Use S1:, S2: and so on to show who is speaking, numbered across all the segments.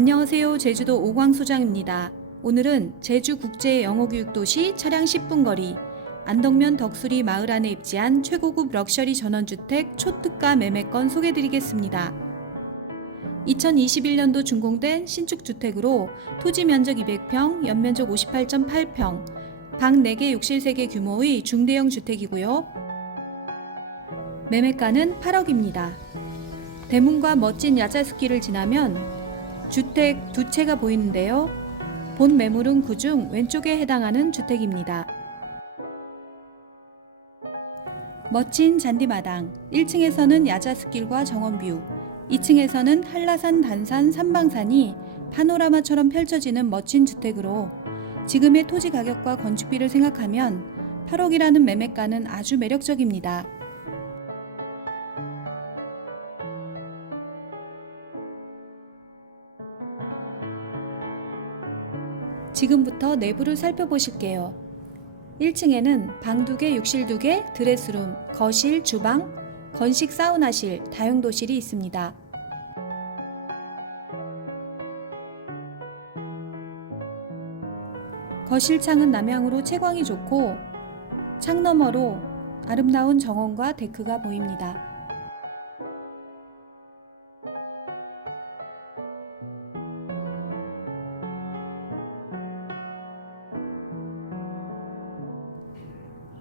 S1: 안녕하세요. 제주도 오광소장입니다. 오늘은 제주 국제 영어 교육 도시 차량 10분 거리 안덕면 덕수리 마을 안에 입지한 최고급 럭셔리 전원주택 초특가 매매권 소개드리겠습니다. 2021년도 준공된 신축 주택으로 토지 면적 200평, 연면적 58.8평, 방 4개, 욕실 3개 규모의 중대형 주택이고요. 매매가는 8억입니다. 대문과 멋진 야자숲길을 지나면 주택 두 채가 보이는데요. 본 매물은 그중 왼쪽에 해당하는 주택입니다. 멋진 잔디마당, 1층에서는 야자숲길과 정원뷰, 2층에서는 한라산 단산 삼방산이 파노라마처럼 펼쳐지는 멋진 주택으로 지금의 토지 가격과 건축비를 생각하면 8억이라는 매매가는 아주 매력적입니다. 지금부터 내부를 살펴보실게요. 1층에는 방 2개, 욕실 2개, 드레스룸, 거실, 주방, 건식 사우나실, 다용도실이 있습니다. 거실 창은 남향으로 채광이 좋고 창 너머로 아름다운 정원과 데크가 보입니다.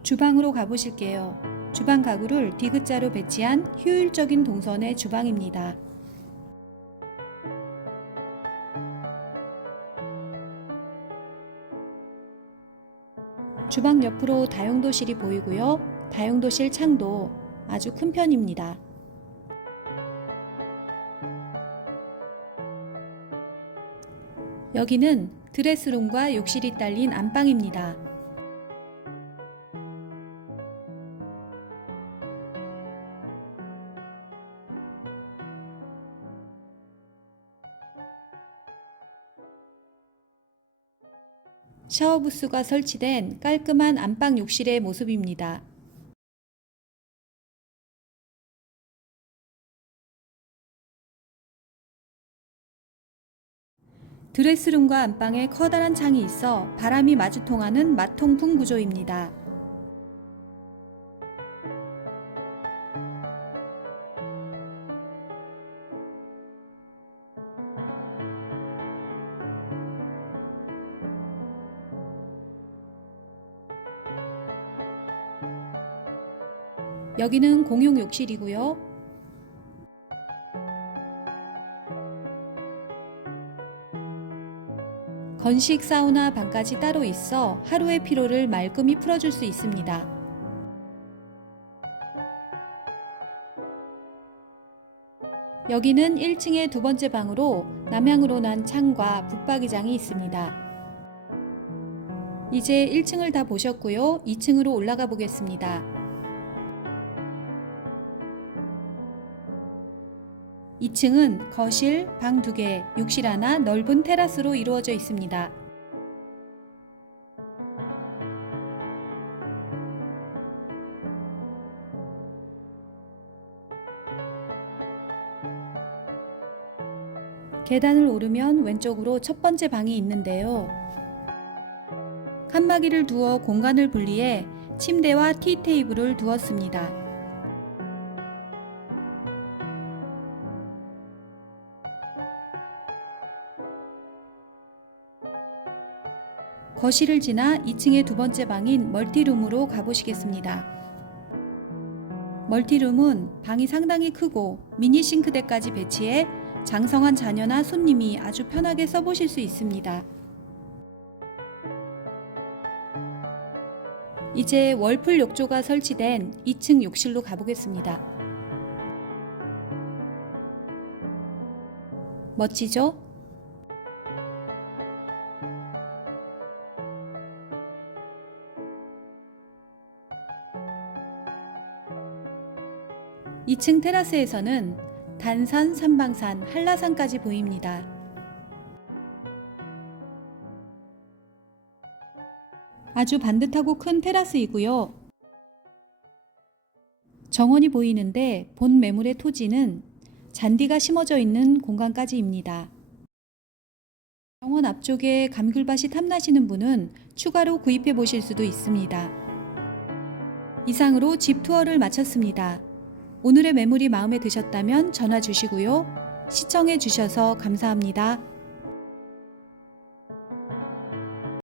S1: 주방으로 가보실게요. 주방 가구를 디귿자로 배치한 효율적인 동선의 주방입니다. 주방 옆으로 다용도실이 보이고요. 다용도실 창도 아주 큰 편입니다. 여기는 드레스룸과 욕실이 딸린 안방입니다. 샤워 부스가 설치된 깔끔한 안방 욕실의 모습입니다. 드레스룸과 안방에 커다란 창이 있어 바람이 마주 통하는 마통풍 구조입니다. 여기는 공용 욕실이고요. 건식 사우나 방까지 따로 있어 하루의 피로를 말끔히 풀어줄 수 있습니다. 여기는 1층의 두 번째 방으로 남향으로 난 창과 붙박이장이 있습니다. 이제 1층을 다 보셨고요. 2층으로 올라가 보겠습니다. 2층은 거실, 방 2개, 욕실 하나, 넓은 테라스로 이루어져 있습니다. 계단을 오르면 왼쪽으로 첫 번째 방이 있는데요. 칸막이를 두어 공간을 분리해 침대와 티테이블을 두었습니다. 거실을 지나 2층의 두 번째 방인 멀티룸으로 가보시겠습니다. 멀티룸은 방이 상당히 크고 미니 싱크대까지 배치해 장성한 자녀나 손님이 아주 편하게 써보실 수 있습니다. 이제 월풀 욕조가 설치된 2층 욕실로 가보겠습니다. 멋지죠? 이층 테라스에서는 단산, 삼방산, 한라산까지 보입니다. 아주 반듯하고 큰 테라스이고요. 정원이 보이는데 본 매물의 토지는 잔디가 심어져 있는 공간까지입니다. 정원 앞쪽에 감귤밭이 탐나시는 분은 추가로 구입해 보실 수도 있습니다. 이상으로 집 투어를 마쳤습니다. 오늘의 매물이 마음에 드셨다면 전화 주시고요. 시청해 주셔서 감사합니다.